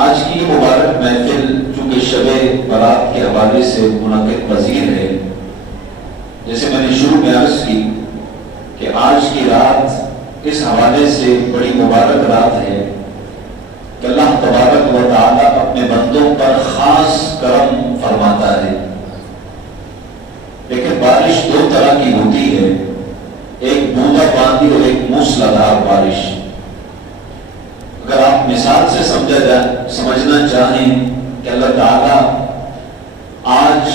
آج کی مبارک محفل چونکہ شب برات کے حوالے سے منعقد پذیر ہے، جیسے میں نے شروع میں عرض کی کہ آج کی رات اس حوالے سے بڑی مبارک رات ہے کہ اللہ تبارک و تعالیٰ اپنے بندوں پر خاص کرم فرماتا ہے۔ لیکن بارش دو طرح کی ہوتی ہے، ایک بوندا باندی اور ایک موسلادھار بارش۔ اگر آپ مثال سے سمجھنا چاہیں کہ اللہ تعالیٰ آج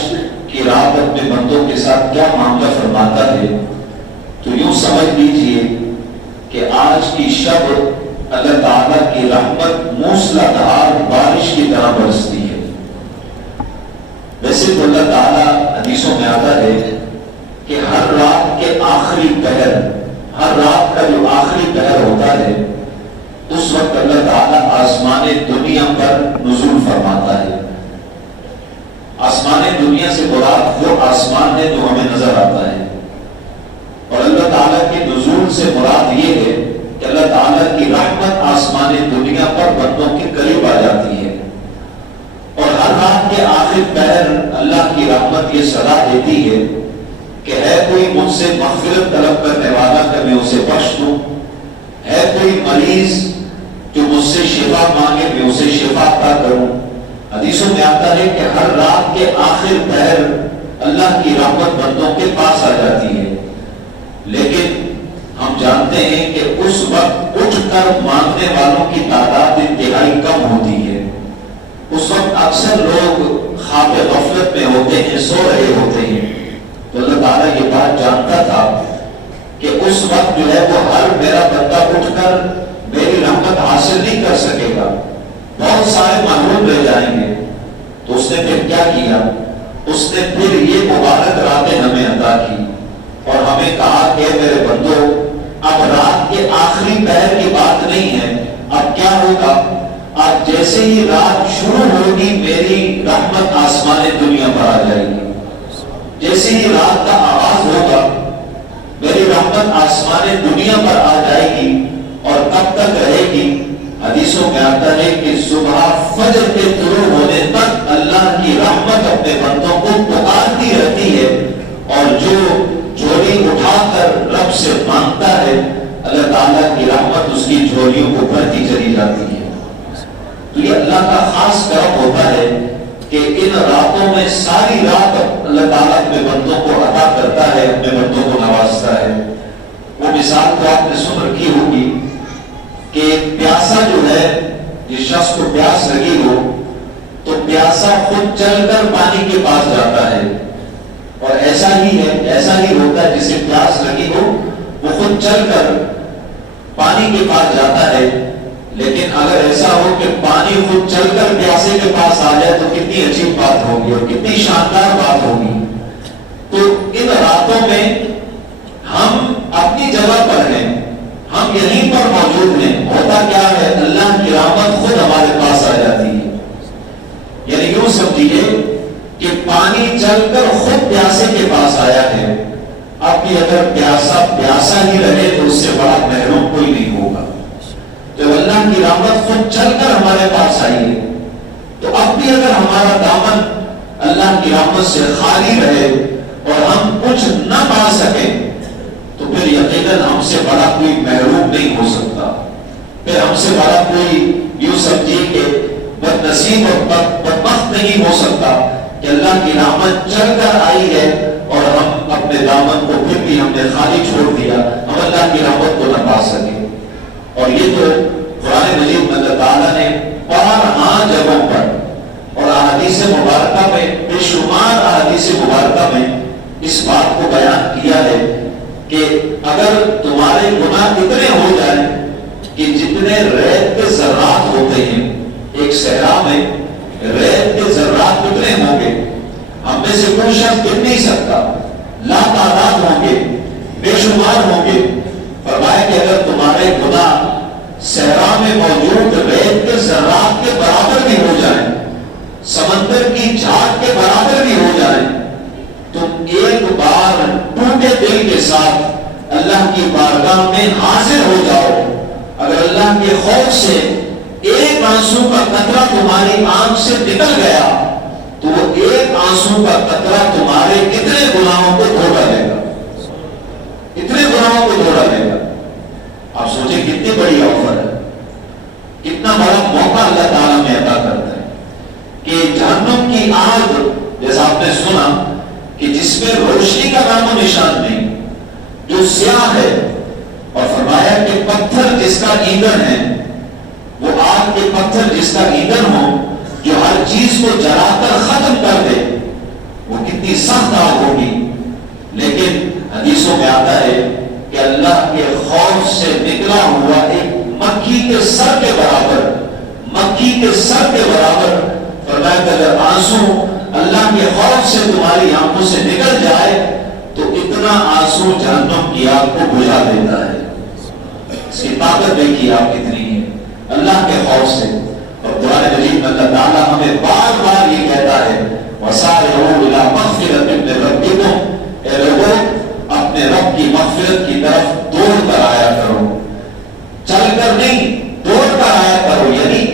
کی رات اپنے بندوں کے ساتھ کیا معاملہ فرماتا ہے، تو یوں سمجھ لیجئے کہ آج کی شب اللہ تعالیٰ کی رحمت موسلادھار بارش کی طرح برستی ہے۔ ویسے تو اللہ تعالیٰ حدیثوں میں آتا ہے کہ ہر رات کے آخری پہر، ہر رات کا جو آخری پہر ہوتا ہے اس وقت اللہ تعالیٰ آسمان دنیا پر نزول فرماتا ہے۔ آسمان دنیا سے مراد وہ آسمان ہے جو ہمیں نظر آتا ہے، اور اللہ تعالیٰ کے نزول سے مراد یہ ہے کہ اللہ تعالیٰ کی رحمت آسمان دنیا پر بندوں کے قریب آ جاتی ہے، اور ہر رات کے آخر پہر اللہ کی رحمت یہ صدا دیتی ہے کہ ہے کوئی مجھ سے مغفرت طلب کرنے والا کہ میں اسے بخش دوں، ہے کوئی مریض جو مجھ سے شفا مانگے میں اسے شفا عطا کروں۔ حدیثوں میں آتا ہے کہ ہر رات کے آخر پہر اللہ کی رحمت بندوں کے پاس آ جاتی ہے، لیکن ہم جانتے ہیں کہ اس وقت اٹھ کر مانگنے والوں کی تعداد انتہائی کم ہوتی ہے۔ اس وقت اکثر لوگ خواب غفلت میں ہوتے ہیں، سو رہے ہوتے ہیں۔ تو اللہ تعالیٰ یہ بات جانتا تھا کہ اس وقت جو ہے وہ ہر میرا بندہ اٹھ کر میری رحمت حاصل نہیں کر سکے گا، بہت سارے محروم رہ جائیں گے۔ تو اس نے پھر کیا کیا؟ اس نے پھر یہ مبارک راتیں ہمیں عطا کی اور ہمیں کہا کہ میرے بندو اب رات کے آخری پہر کی بات نہیں ہے، اب کیا ہوگا؟ آج جیسے ہی رات شروع ہوگی میری رحمت آسمان دنیا پر آ جائے گی، جیسے ہی رات کا آغاز ہوگا میری رحمت آسمان دنیا پر آ جائے گی، اور کب تک رہے گی؟ حدیثوں میں آتا ہے کہ صبح فجر کے طلوع ہونے تک اللہ کی رحمت اپنے بندوں کو پکارتی رہتی ہے، اور جو جھولی اٹھا کر رب سے مانگتا ہے اللہ تعالیٰ کی رحمت اس کی جھولیوں کو بھرتی چلی جاتی ہے۔ تو یہ اللہ کا خاص کرم ہوتا ہے کہ ان راتوں میں ساری رات اللہ تعالیٰ اپنے بندوں کو عطا کرتا ہے، اپنے بندوں کو نوازتا ہے۔ وہ مثال تو آپ نے سن رکھی ہوگی کہ پیاسا جو ہے، جس شخص کو پیاس لگی ہو تو پیاسا خود چل کر پانی کے پاس جاتا ہے، اور ایسا ہی ہوتا ہے جسے پیاس لگی ہو وہ خود چل کر پانی کے پاس جاتا ہے۔ لیکن اگر ایسا ہو کہ پانی خود چل کر پیاسے کے پاس آ جائے تو کتنی عجیب بات ہوگی اور کتنی شاندار بات ہوگی۔ تو ان راتوں میں ہم اپنی جگہ پر ہیں، ہم یہیں پر موجود ہیں، ہوتا کیا ہے؟ اللہ کی رحمت خود ہمارے پاس آ جاتی ہے۔ یعنی یوں سمجھیے کہ پانی چل کر خود پیاسے کے پاس آیا ہے، اب بھی اگر پیاسا ہی رہے تو اس سے بڑا محروم کوئی نہیں ہوگا۔ جب اللہ کی رحمت خود چل کر ہمارے پاس آئی ہے تو اب بھی اگر ہمارا دامن اللہ کی رحمت سے خالی رہے اور ہم کچھ نہ پا سکیں تو پھر یقیناً ہم سے بڑا کوئی محروم نہیں ہو سکتا، پھر ہم سے بڑا کوئی یوں سمجھیے کہ بد نصیب اور بدبخت نہیں ہو سکتا کہ اللہ کی رحمت چل کر آئی ہے اور ہم اپنے دامن کو پھر بھی ہم نے خالی چھوڑ دیا، ہم اللہ کی رحمت کو نہ پا سکے۔ اور یہ تو قرآن مجید میں اللہ تعالیٰ نے بارہا جگہوں پر اور احادیث مبارکہ میں بے شمار احادیث مبارکہ میں اس بات کو بیان کیا ہے کہ اگر تمہارے گناہ اتنے ہو جائیں کہ جتنے ریت کے ذرات ہوتے ہیں، ایک صحرا میں ریت کے ذرات کتنے ہوں گے؟ ہم میں سے کوئی شخص گن نہیں سکتا، لا تعداد ہوں گے، بے شمار ہوں گے۔ فرمایا کہ اگر تمہارے گناہ صحرا میں موجود ریت کے ذرات کے برابر بھی ہو جائیں، سمندر کی جھاگ کے برابر بھی ہو جائیں، تم ایک بار ٹوٹے دل کے ساتھ اللہ کی بارگاہ میں حاضر ہو جاؤ۔ اگر اللہ کے خوف سے ایک ایک آنسو کا قطرہ تمہاری آنکھ سے نکل گیا تو وہ ایک آنسو کا قطرہ تمہارے کتنے گناہوں کو دھو ڈالے گا، کتنے گناہوں کو دھو ڈالے گا۔ آپ سوچیں کتنی بڑی آفر ہے، کتنا بڑا موقع اللہ تعالیٰ میں عطا کرتا ہے کہ جہنم کی آگ، جیسا آپ نے سنا کہ جس میں روشنی کا نام و نشان نہیں، جو سیاہ ہے، اور فرمایا کہ پتھر جس کا ایندھن ہے، وہ آگ کے پتھر جس کا ایندھن ہو، جو ہر چیز کو جلا کر ختم کر دے، وہ کتنی سخت آگ ہوگی۔ لیکن حدیثوں میں آتا ہے کہ اللہ کے خوف سے نکلا ہوا ایک مکھی کے سر کے برابر، مکھی کے سر کے برابر، فرمایا کہ اگر آنسو اللہ کے خوف سے تمہاری آنکھوں سے نکل جائے تو اتنا آنسو جہنم کی آگ کو بجھا دیتا ہے۔ اس کی طاقت دیکھیے آپ کتنی ہے اللہ کے خوف سے۔ اور قرآن مجید میں اللہ تعالیٰ ہمیں بار بار یہ کہتا ہے وَسَارِعُوا إِلَىٰ مَغْفِرَةٍ مِّن رَبِّكُمْ، اے لوگوں اپنے رب کی مغفرت کی طرف دوڑ کر آیا کرو، چل کر نہیں، دوڑ کر آیا کرو، یعنی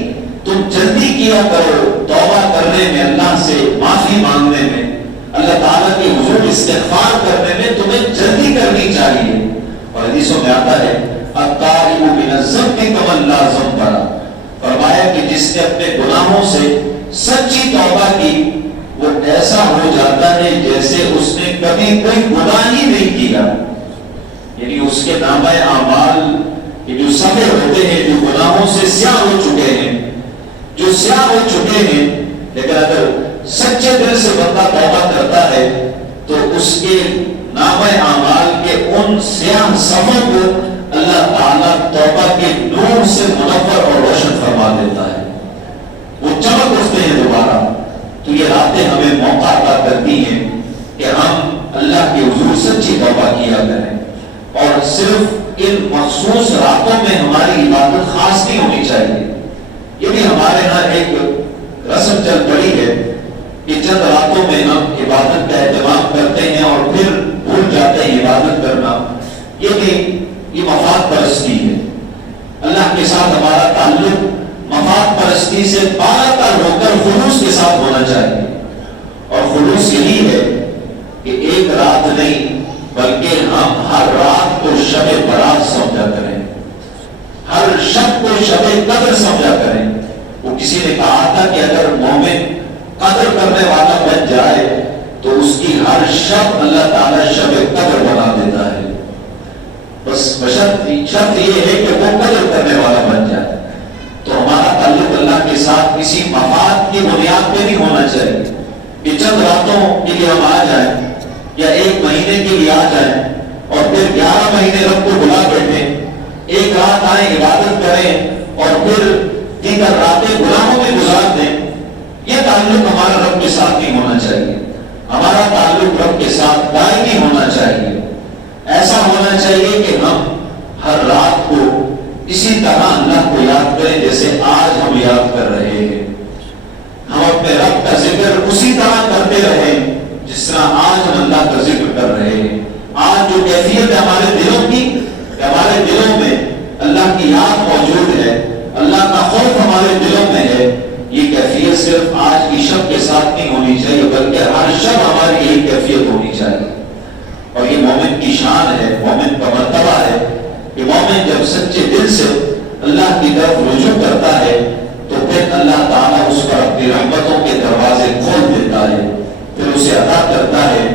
تم جلدی کیا کرو توبہ کرنے میں، اللہ سے معافی مانگنے میں، اللہ تعالیٰ کی حضور استغفار کرنے میں تمہیں جلدی کرنی چاہیے۔ اور حدیثوں میں آتا ہے التائب من الذنب کمن لا ذنب لہ، فرمایا کہ جس نے اپنے گناہوں سے سچی توبہ کی وہ ایسا ہو جاتا ہے جیسے اس نے کبھی کوئی گناہ ہی نہیں کیا، یعنی اس کے نامہ اعمال کہ جو صفحے ہوتے ہیں جو گناہوں سے سیاہ ہو چکے ہیں، جو سیاہ ہو چکے ہیں، لیکن اگر سچے دل سے بندہ توبہ کرتا ہے تو اس کے نامہ اعمال کے ان سیاہ صفحوں کو اللہ تعالیٰ توبہ کے نور سے منور اور روشن فرما دیتا ہے، وہ چمک اٹھتے ہیں دوبارہ۔ تو یہ راتیں ہمیں موقع عطا کرتی ہیں کہ ہم اللہ کے حضور سچی توبہ کیا کریں، اور صرف ان مخصوص راتوں میں ہماری عبادت خاص نہیں ہونی چاہیے۔ یہ بھی ہمارے ہاں ایک رسم چل پڑی ہے کہ چند راتوں میں ہم عبادت کا اہتمام کرتے ہیں اور پھر بھول جاتے ہیں عبادت کرنا۔ یہ مفاد پرستی ہے، اللہ کے ساتھ ہمارا تعلق مفاد پرستی سے بالاتر ہو کر خلوص کے ساتھ ہونا چاہیے، اور خلوص یہی ہے کہ ایک رات نہیں بلکہ ہم ہر رات کو شب برات سمجھا کریں، ہر شب کو شب قدر سمجھا کریں۔ وہ کسی نے کہا تھا کہ اگر مومن قدر کرنے والا بن جائے تو اس کی ہر شب اللہ تعالیٰ شب قدر بنا دیتا ہے، بس شرط یہ ہے کہ وہ قدر کرنے والا بن جائے۔ تو ہمارا تعلق اللہ کے ساتھ کسی مفاد کی بنیاد پہ نہیں ہونا چاہیے کہ چند راتوں کے لیے ہم آ جائیں یا ایک مہینے کے لیے آ جائیں اور پھر 11 مہینے رب کو بلا بیٹھیں، ایک رات آئیں عبادت کریں اور پھر دیگر راتیں گناہوں میں گزار دیں۔ یہ تعلق ہمارا رب کے ساتھ نہیں ہونا چاہیے، ہمارا تعلق رب کے ساتھ دائمی ہونا چاہیے۔ ایسا ہونا چاہیے کہ ہم ہر رات کو اسی طرح اللہ کو یاد کریں جیسے آج ہم یاد کر رہے ہیں، ہم اپنے رب کا ذکر اسی طرح کرتے رہیں جس طرح آج ہم اللہ کا ذکر کر رہے ہیں۔ آج جو کیفیت ہے ہمارے دلوں کی، ہمارے دلوں میں اللہ کی یاد موجود ہے، اللہ کا خوف ہمارے دلوں میں ہے، یہ کیفیت صرف آج کی شب کے ساتھ نہیں ہونی چاہیے بلکہ ہر شب ہماری یہی کیفیت ہونی چاہیے۔ اور یہ مومن کی شان ہے، مومن کا مرتبہ ہے کہ مومن جب سچے دل سے اللہ کی طرف رجوع کرتا ہے تو پھر اللہ تعالیٰ اس پر اپنی رحمتوں کے دروازے کھول دیتا ہے، پھر اسے عطا کرتا ہے۔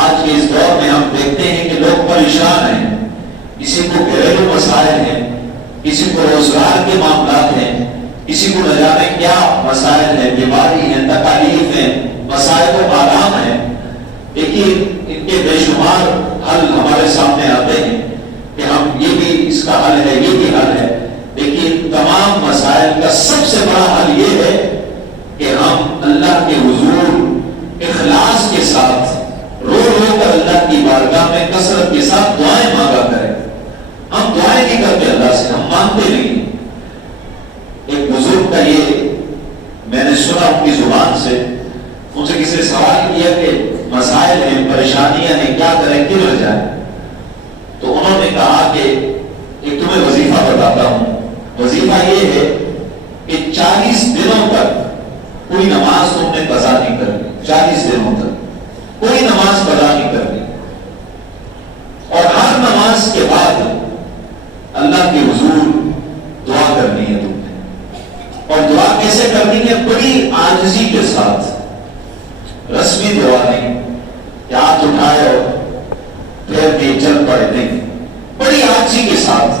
آج کے اس دور میں ہم دیکھتے ہیں کہ لوگ پریشان ہیں، کسی کو گھریلو مسائل ہیں، کسی کو روزگار کے معاملات ہیں، کسی کو نہ جانے کیا مسائل ہیں، بیماری ہیں، تکالیف ہیں، مسائل و آلام ہیں۔ لیکن ان کے بے شمار حل ہمارے سامنے آتے ہیں کہ ہم یہ بھی اس کا حل ہے، یہ بھی حل ہے، لیکن تمام مسائل کا سب سے بڑا حل یہ ہے کہ ہم اللہ کے حضور اخلاص کے ساتھ رو رو کر اللہ کی بارگاہ میں کثرت کے ساتھ دعائیں مانگا کریں۔ ہم دعائیں نہیں کرتے اللہ سے، ہم مانگتے نہیں۔ ایک بزرگ کا یہ میں نے سنا ان کی زبان سے، ان سے کسی نے سوال کیا کہ مسائل ہیں، پریشانیاں ہیں، کیا کریں، کدھر جائیں؟ تو انہوں نے کہا کہ ایک تمہیں وظیفہ بتاتا ہوں، وظیفہ یہ ہے کہ قضا نہیں کرنی، اور ہر نماز کے بعد اللہ کے حضور دعا کرنی ہے تم نے، اور دعا کیسے کرنی ہے؟ بڑی عاجزی کے ساتھ، رسمی دعا نہیں کہ ہاتھ اٹھائے اور پھر کے چل پڑے، نہیں، بڑی عاجزی کے ساتھ،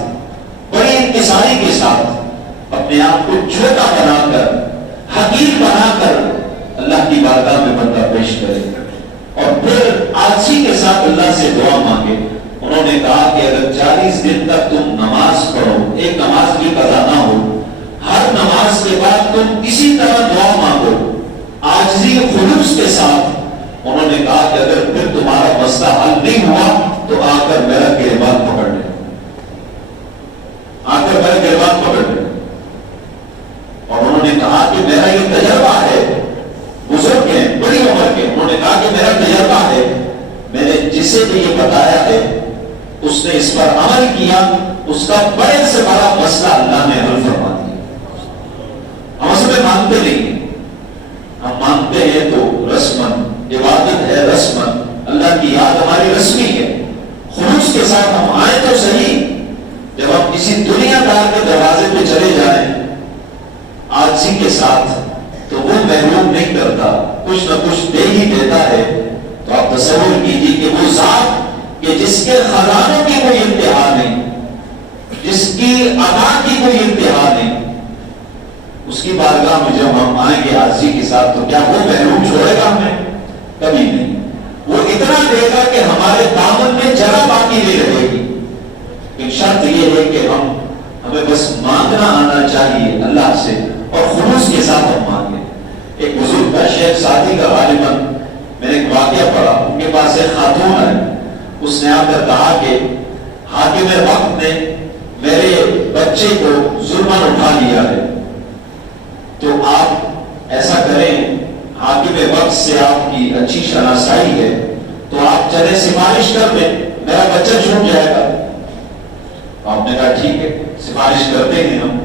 بڑی انکساری کے ساتھ اپنے آپ کو چھوٹا بنا کر، حقیر بنا کر اللہ کی بارگاہ میں بندہ پیش کرے اور پھر عاجزی کے ساتھ اللہ سے دعا مانگے۔ انہوں نے کہا کہ اگر 40 دن تک تم نماز پڑھو، ایک نماز بھی قضا نہ ہو، ہر نماز کے بعد تم اسی طرح دعا مانگو عاجزی خلوص کے ساتھ، انہوں نے کہا کہ اگر پھر تمہارا مسئلہ حل نہیں ہوا تو آ کر میرا گریبان پکڑ لے، آ کر میرا گریبان پکڑ لے۔ اور انہوں نے کہا کہ میرا یہ تجربہ ہے، بزرگ ہیں بڑی عمر کے، انہوں نے کہا کہ میرا تجربہ ہے، میں نے جسے بھی یہ بتایا ہے اس نے اس پر عمل کیا، اس کا بڑے سے بڑا مسئلہ اللہ نے حل فرما دیا۔ ہم اس میں مانتے نہیں ہیں، ہم مانتے ہیں تو رسمن، عبادت ہے رسمن، اللہ کی یاد ہماری رسمی ہے، خلوص کے ساتھ ہم آئے تو صحیح، جب ہم کسی دنیا دار کے دروازے پہ چلے جائیں عاجزی کے ساتھ تو وہ محروم نہیں کرتا، کچھ نہ کچھ دے ہی دیتا ہے۔ تو آپ تصور کیجیے کہ وہ ذات کہ جس کے خزانوں کی کوئی انتہا نہیں، جس کی عطا کی کوئی انتہا نہیں، اس کی بارگاہ میں جب ہم آئیں گے عاجزی کے ساتھ تو کیا وہ محروم چھوڑے گا ہمیں؟ کبھی نہیں۔ وہ اتنا دے گا کہ ہمارے دامن میں جگہ باقی نہیں رہے گی۔ ایک شرط یہ ہے کہ ہمیں بس مانگنا آنا چاہیے اللہ سے، اور خلوص کے ساتھ ہم مانگیں۔ ایک بزرگ کا شیخ سعدی کا غالباً میں نے ایک واقعہ پڑھا، ان کے پاس ایک خاتون ہے، اس نے آ کر کہا کہ حاکم وقت نے میرے بچے کو ظلماً اٹھا لیا ہے، تو آپ ایسا کریں، حاکم وقت سے آپ کی اچھی شناسائی ہے تو آپ چلے سفارش کر دیں، میرا بچہ چھوٹ جائے گا۔ آپ نے کہا ٹھیک ہے، سفارش کرتے ہیں ہم۔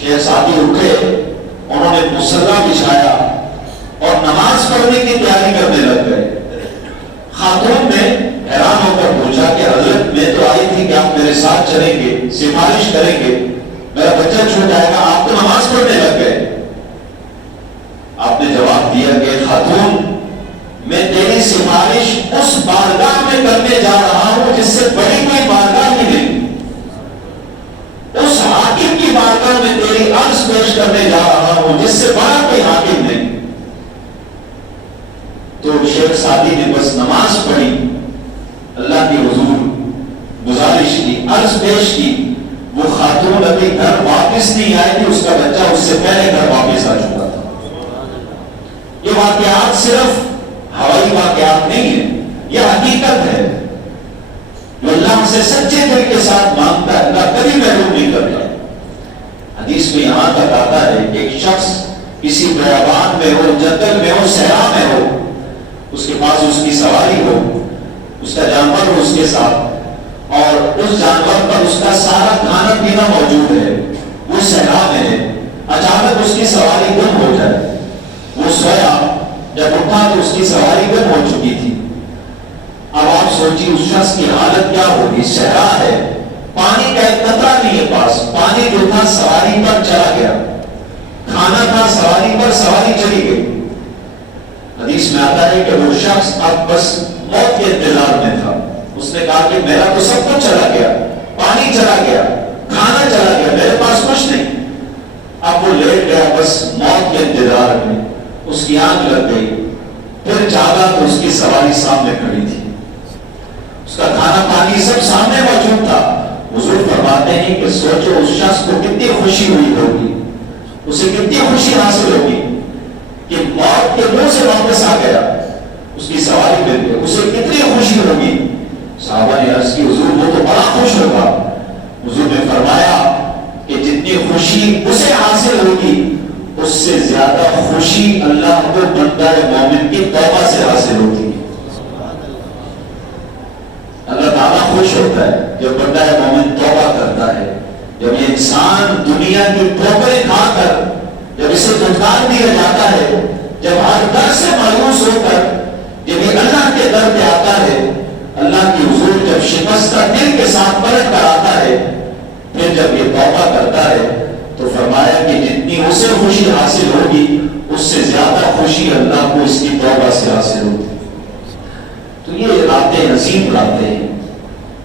شیخ سعدی اٹھے، انہوں نے مصلی بچھایا اور نماز پڑھنے کی تیاری کرنے لگ گئے۔ خاتون نے حیران ہو کر پوچھا کہ حضرت میں تو آئی تھی کہ آپ میرے ساتھ چلیں گے، سفارش کریں گے، میرا بچہ چھوٹ جائے گا، آپ تو نماز پڑھنے لگ گئے۔ آپ نے جواب دیا کہ خاتون، میں تیری سفارش اس بارگاہ میں کرنے جا رہا ہوں جس سے بڑی کوئی بارگاہ ہی نہیں، اس حاکم کی بارگاہ میں تیری عرض پیش کرنے جا رہا ہوں جس سے بڑا کوئی حاکم نہیں۔ تو شیخ سعدی نے بس نماز پڑھی، اللہ کے حضور گزارش کی، عرض پیش کی۔ وہ خاتون ابھی گھر واپس نہیں آئی تھی، اس کا بچہ اس سے پہلے گھر واپس آ چکا تھا۔ یہ واقعات صرف ہوائی واقعات نہیں ہیں، یہ حقیقت ہے۔ جو اللہ سے سچے دل کے ساتھ مانگتا ہے اللہ کبھی محروم نہیں کرتا۔ حدیث میں یہاں تک آتا ہے کہ ایک شخص کسی بیابان میں ہو، جنگل میں ہو، صحرا میں ہو، اس کے پاس اس کی سواری ہو، اس کا جانور ہو اس کے ساتھ، اور اس جانور پر اس کا سارا کھانا پینا موجود ہے، وہ صحرا میں ہے، اچانک اس کی سواری گم ہو جائے، وہ سویا، جب اٹھا تو اس کی سواری گم ہو چکی تھی۔ اب آپ سوچیے اس شخص کی حالت کیا ہوگی؟ صحرا ہے، پانی کا ایک قطرہ نہیں ہے پاس، پانی جو تھا سواری پر چلا گیا، کھانا تھا سواری پر، سواری چلی گئی۔ حدیث میں آتا ہے کہ وہ شخص اب بس موت کے انتظار میں تھا۔ اس نے کہا کہ میرا تو سب کچھ چلا گیا، پانی چلا گیا، کھانا چلا گیا، میرے پاس کچھ نہیں۔ اب وہ لیٹ گیا بس موت کے انتظار میں، اس کی آنکھ لگ گئی، پھر جاگا تو اس کی سواری سامنے کھڑی تھی، اس کا کھانا پانی سب سامنے موجود تھا۔ حضور فرماتے ہیں کہ سوچو اس شخص کو کتنی خوشی ہوئی ہوگی، اسے کتنی خوشی حاصل ہوگی کہ موت کے منہ سے واپس آ گیا، اس کی سواری مل گئی، اسے کتنی خوشی ہوگی۔ صحابہ نے عرض کی حضور وہ تو بڑا خوش ہوگا۔ حضور نے فرمایا کہ جتنی خوشی اسے حاصل ہوگی اس سے زیادہ خوشی اللہ کو بندہ مومن کی توبہ سے حاصل ہوتی ہے۔ اللہ تعالیٰ خوش ہوتا ہے جب بندہ مومن توبہ کرتا ہے، جب یہ انسان دنیا کی ٹھوکریں کھا کر جب اسے دھتکار دیا جاتا ہے، جب ہر در سے مایوس ہو کر جب یہ اللہ کے در پہ آتا ہے، اللہ کی حضور جب شکستہ دل کے ساتھ پلٹ کر آتا ہے، پھر جب یہ توبہ کرتا ہے تو فرمایا کہ جتنی اسے خوشی حاصل ہوگی اس سے زیادہ خوشی اللہ کو اس کی توبہ سے حاصل ہوگی۔ تو یہ راتیں عظیم راتیں ہیں۔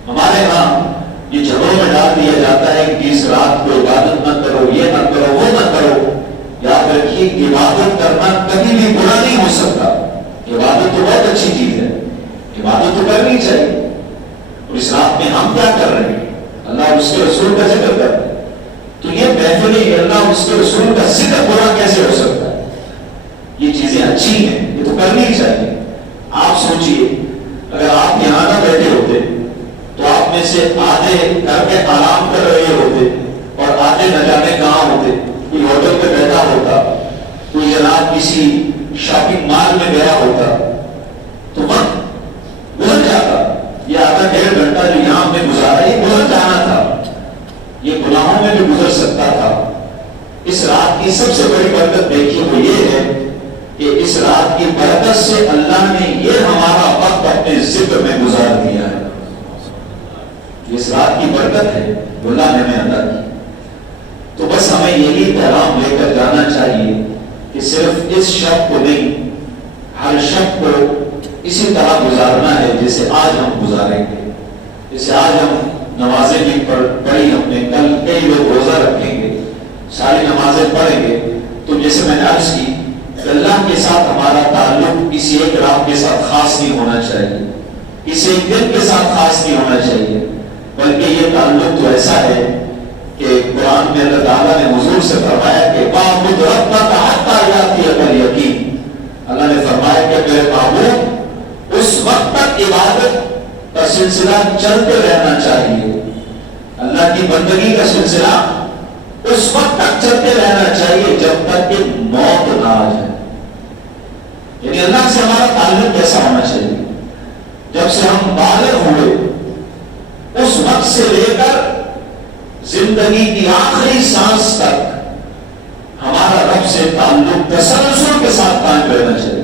ہمارے ہاں یہ جھگڑوں میں ڈال دیا جاتا ہے کہ اس رات کو عبادت نہ کرو، یہ نہ کرو، وہ نہ کرو۔ یاد رکھیے عبادت کرنا کبھی بھی برا نہیں ہو سکتا۔ عبادت تو بہت اچھی چیز ہے، عبادت تو کرنی چاہیے۔ اور اس رات میں ہم کیا کر رہے ہیں؟ اللہ اور اس کے رسول کا ذکر کر رہے ہیں، تو یہ محفلیں اللہ اور اس کے رسول کا ذکر برا کیسے ہو سکتا ہے؟ یہ چیزیں اچھی ہیں، یہ تو کرنی چاہیے۔ آپ سوچئے اگر آپ یہاں نہ بیٹھے ہوتے تو آپ میں سے آدھے گھر میں آرام کر رہے ہوتے اور آدھے نہ جانے کہاں ہوتے، کوئی ہوٹل پہ بیٹھا ہوتا، کوئی جناب کسی شاپنگ مال میں گیا ہوتا، تو وقت گزر جاتا۔ یہ آدھا ڈیڑھ گھنٹہ جو یہاں ہم نے گزارا یہ گزر جانا تھا، یہ گناہوں میں بھی گزر سکتا تھا۔ اس رات کی سب سے بڑی برکت دیکھیے وہ یہ ہے کہ اس رات کی برکت سے اللہ نے یہ ہمارا وقت اپنے ذکر میں گزار دیا ہے۔ اس رات کی برکت ہے جو اللہ نے ہمیں عطا کی۔ تو بس ہمیں یہی پیغام لے کر جانا چاہیے کہ صرف اس شب کو نہیں، ہر شب کو اسی طرح گزارنا ہے جیسے آج ہم گزاریں گے۔ جیسے آج ہم نمازیں بھی پڑھی ہم نے، کل کئی لوگ روزہ رکھیں گے، ساری نمازیں پڑھیں گے، تو جیسے میں نے عرض کی اللہ کے ساتھ ہمارا تعلق کسی ایک رات کے ساتھ خاص نہیں ہونا چاہیے، کسی ایک دن کے ساتھ خاص نہیں ہونا چاہیے، بلکہ یہ تعلق تو ایسا ہے کہ قرآن میں اللہ تعالیٰ نے حضور سے فرمایا کہ وَاعْبُدْ رَبَّكَ حَتَّىٰ يَأْتِيَكَ الْيَقِينُ۔ اللہ نے فرمایا کہ میرے معبود اس وقت تک عبادت کا سلسلہ چلتے رہنا چاہیے، اللہ کی بندگی کا سلسلہ اس وقت تک چلتے رہنا چاہیے جب تک کہ موت نہ آ جائے۔ یعنی اللہ سے ہمارا تعلق کیسا ہونا چاہیے؟ جب سے ہم بالغ ہوئے اس وقت سے لے کر زندگی کی آخری سانس تک ہمارا رب سے تعلق تسلسل کے ساتھ قائم رہنا چاہیے۔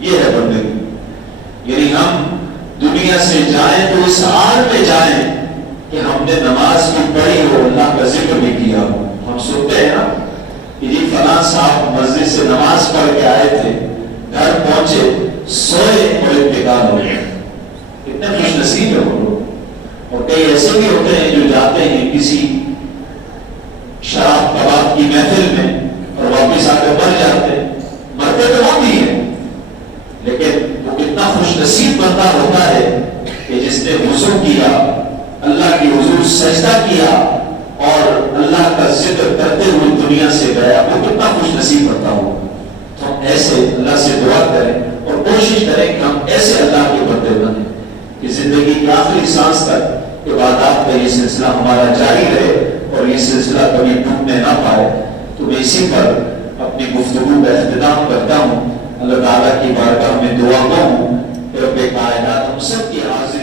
یہ ہے بندگی۔ یعنی ہم دنیا سے جائیں تو اس حال میں جائیں کہ ہم نے نماز بھی پڑھی ہو، اللہ کا ذکر بھی کیا ہو۔ ہم سنتے ہیں نا کہ جی فلاں صاحب مسجد سے نماز پڑھ کے آئے تھے، گھر پہنچے، سوئے اور انتقال ہو گیا۔ کتنے خوش نصیب ہے وہ لوگ۔ اور کئی ایسے بھی ہوتے ہیں جو جاتے ہیں کسی شراب کباب کی محفل میں اور واپس آ کے مر جاتے ہیں۔ مرتے تو وہ بھی ہیں، لیکن وہ کتنا خوش نصیب بندہ ہوتا ہے کہ جس نے وضو کیا، اللہ کی حضور سجدہ کیا اور اللہ کا ذکر کرتے ہوئے دنیا سے گیا، وہ کتنا خوش نصیب بندہ ہو۔ تو ہم ایسے اللہ سے دعا کریں اور کوشش کریں کہ ہم ایسے اللہ کے بندے بنیں کہ زندگی کی آخری سانس تک عبادات کا یہ سلسلہ ہمارا جاری رہے اور یہ سلسلہ کبھی ٹوٹنے نہ پائے۔ تو میں اسی پر اپنی گفتگو کا اختتام کرتا ہوں۔ اللہ تعالیٰ کی بارگاہ میں دعا ہوں کہ رب کائنات ہم سب کی حاضری